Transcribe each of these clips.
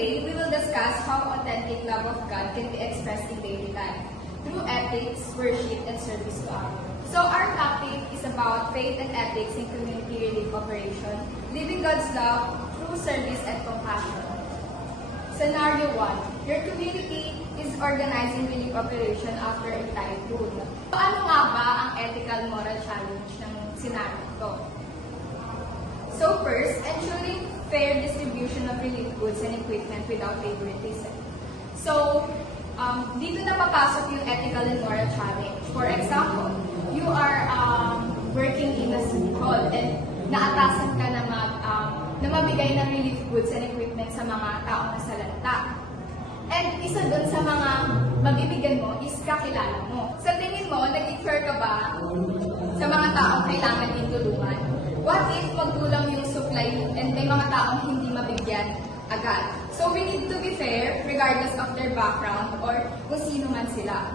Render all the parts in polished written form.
today we will discuss how authentic love of God can be expressed in daily life through ethics, worship, and service to others. So our topic is about faith and ethics in community relief operation, living God's love through service and compassion. Scenario 1. Your community is organizing relief operation after a typhoon. So ano nga ba ang ethical moral challenge ng scenario ito? So first, ensuring fair distribution of relief goods and equipment without favoritism. So, dito na papasok yung ethical and moral challenge. For example, you are working in a city hall and naatasan ka na mabigay ng relief goods and equipment sa mga taong nasalanta. And isa dun sa mga mabibigyan mo is kakilala mo. Sa tingin mo, nag-refer ka ba sa mga taong kailangan din tulungan? What if magkulang yung supply and may mga taong hindi mabigyan agad? So we need to be fair regardless of their background or kung sino man sila.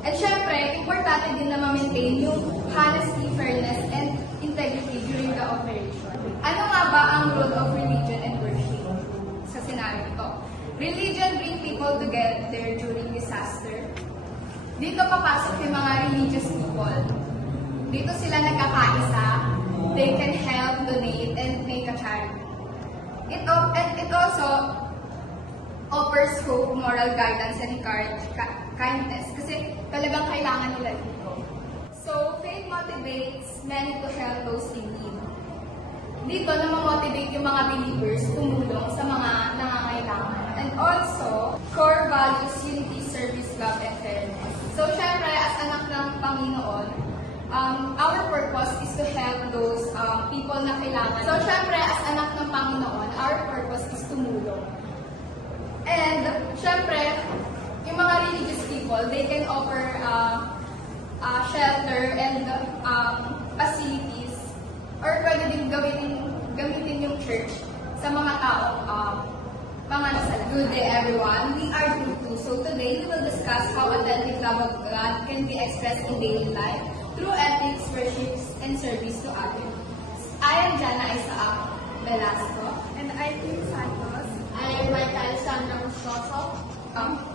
And syempre, importante din na ma-maintain yung honesty, fairness, and integrity during the operation. Ano nga ba ang role of religion and worship sa scenario ito? Religion brings people together during disaster. Dito papasok yung mga religious people. Dito sila nagkakaisa. They can help, donate, and make a charity. It also offers hope, moral guidance, and encourage kindness kasi talagang kailangan nila dito. So, faith motivates many to help those in need. Dito, na-motivate yung mga believers tumulong sa mga nangangailangan. And also, core values, unity, service, love, and fairness. So, syempre, as anak ng Panginoon, our purpose is to help those people na kailangan. So, syempre, as anak ng Panginoon, our purpose is tumulong. And, syempre, yung mga religious people, they can offer shelter and facilities or pwede din gamitin yung church sa mga taong mga nasalanta. Good day, everyone. We are Group 2. So, today, we will discuss how authentic love of God can be expressed in daily life through ethics, worship, and service to others. I am Jana Isaac Velasco. And I'm Kim Santos. I am Michael Sandra Mustoso.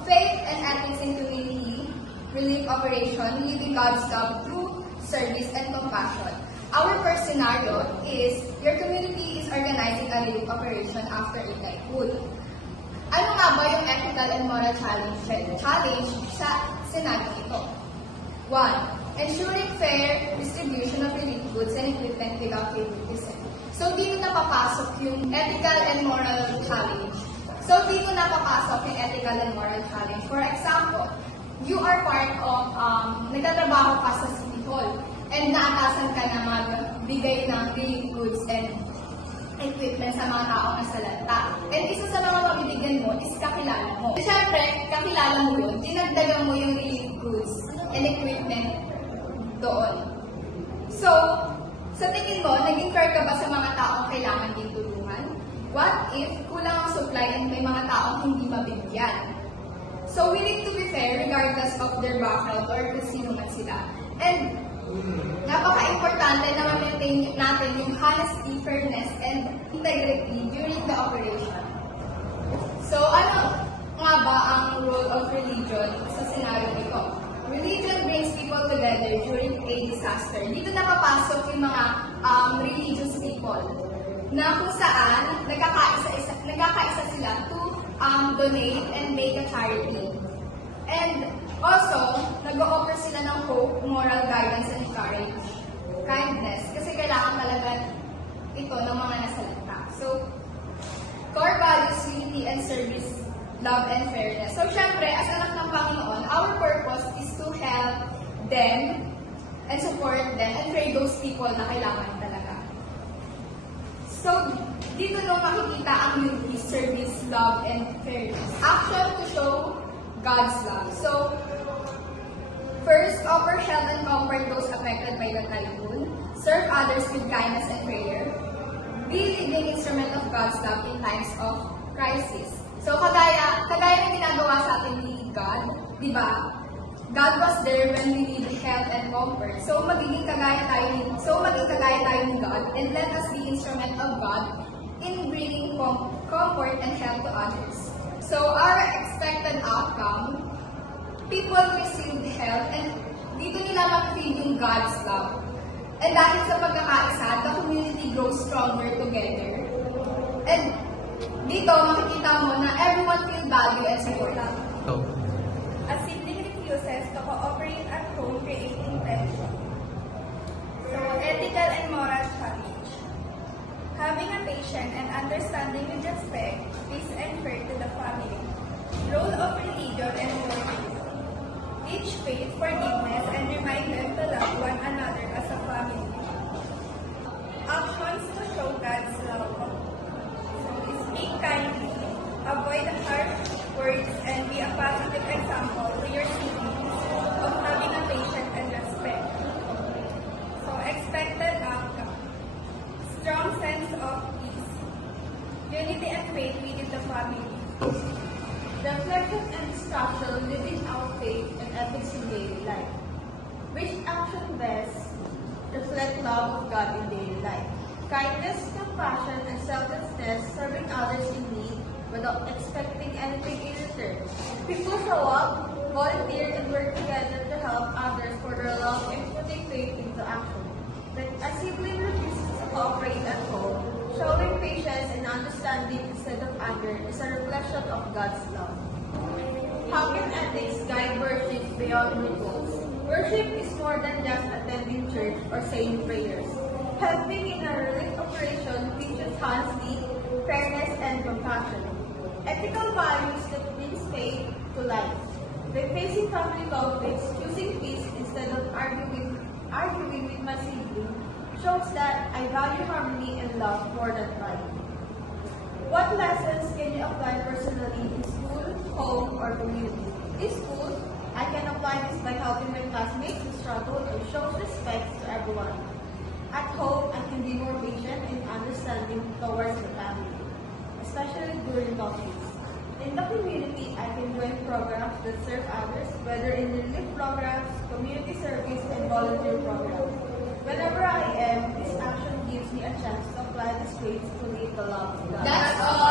Faith and ethics in community relief operation, living God's love through service and compassion. Our first scenario is your community is organizing a relief operation after a typhoon. Ano nga ba yung ethical and moral challenge sa scenario ito? 1. Ensuring fair distribution of relief goods and equipment without favoritism. So, dito na papasok yung ethical and moral challenge. For example, you are part of, nagtatrabaho ka sa City Hall and naatasan ka na magbigay ng relief goods and equipment sa mga taong nasalanta. And isa sa mga mabibigyan mo is kakilala mo. Siyempre, kakilala mo yun, dinagdagan mo yung relief goods and equipment doon. So, sa tingin mo, naging fair ka ba sa mga taong kailangan din tulungan? What if kulang ang supply and may mga taong hindi mabigyan? So, we need to be fair regardless of their background or kung sino man sila. And, napaka-importante na ma-maintain natin yung honesty, fairness, and integrity during the operation. So, ano nga ba ang role of religion sa scenario ito? Religion brings people together during a disaster. Dito na papasok yung mga religious people na kung saan nagkakaisa sila to donate and make a charity. And also, nag-o-offer sila ng hope, moral guidance, and kindness. Kasi kailangan talaga ito ng mga nasalanta. So, core values, unity, and service, love, and fairness. So, syempre, as anak ng Panginoon, our purpose is to help them and support them and pray those people na kailangan talaga. So, dito nung makikita ang unity, service, love, and fairness. Action to show God's love. So, first, offer help and comfort those affected by the typhoon. Serve others with kindness and prayer. Be living instrument of God's love in times of crisis. So, kagaya ng ginagawa sa atin ni God, di ba? God was there when we need help and comfort. So, maging kagaya tayo ni God, and let us be instrument of God in bringing comfort and help to others. So our expected outcome, people receive help and dito nila ma-feel yung God's love. And dahil sa pagkakaisa, the community grows stronger together. And dito, makikita mo na everyone feel value and support. A sibling refuses to cooperate at home, creating tension. So, ethical and moral challenge. Having a patient and understanding with respect is unfair to the family. Role of religion and worship. Teach faith, forgiveness, and remind them to love one another as a family. Actions to show God's love. So, speak kindly, avoid harsh words, and be a positive example to your siblings of having a patient and respect. So, expected outcome. Strong sense of peace. Unity and faith within the family. Reflection and discussion living out faith and ethics in daily life. Which action best reflect love of God in daily life? Kindness, compassion, and selflessness, serving others in need without expecting anything in return. People show up, volunteer, and work together to help others for their love and putting faith into action. When a sibling refuses to cooperate at home, showing patience and understanding instead of anger is a reflection of God's love. How can ethics guide worship beyond rituals? Worship is more than just attending church or saying prayers. Helping in a relief operation teaches honesty, fairness, and compassion. Ethical values that brings faith to life. When facing family conflicts, choosing peace instead of arguing with my sibling shows that I value harmony and love more than pride. What lessons can you apply personally in school, home, or community? In school, I can apply this by helping my classmates who struggle and show respect to everyone. At home, I can be more patient and understanding towards the family, especially during conflicts. In the community, I can join programs that serve others, whether in relief programs, community service, and volunteer programs. Whenever I am, this action gives me a chance to apply this faith to live the love of God. That's all.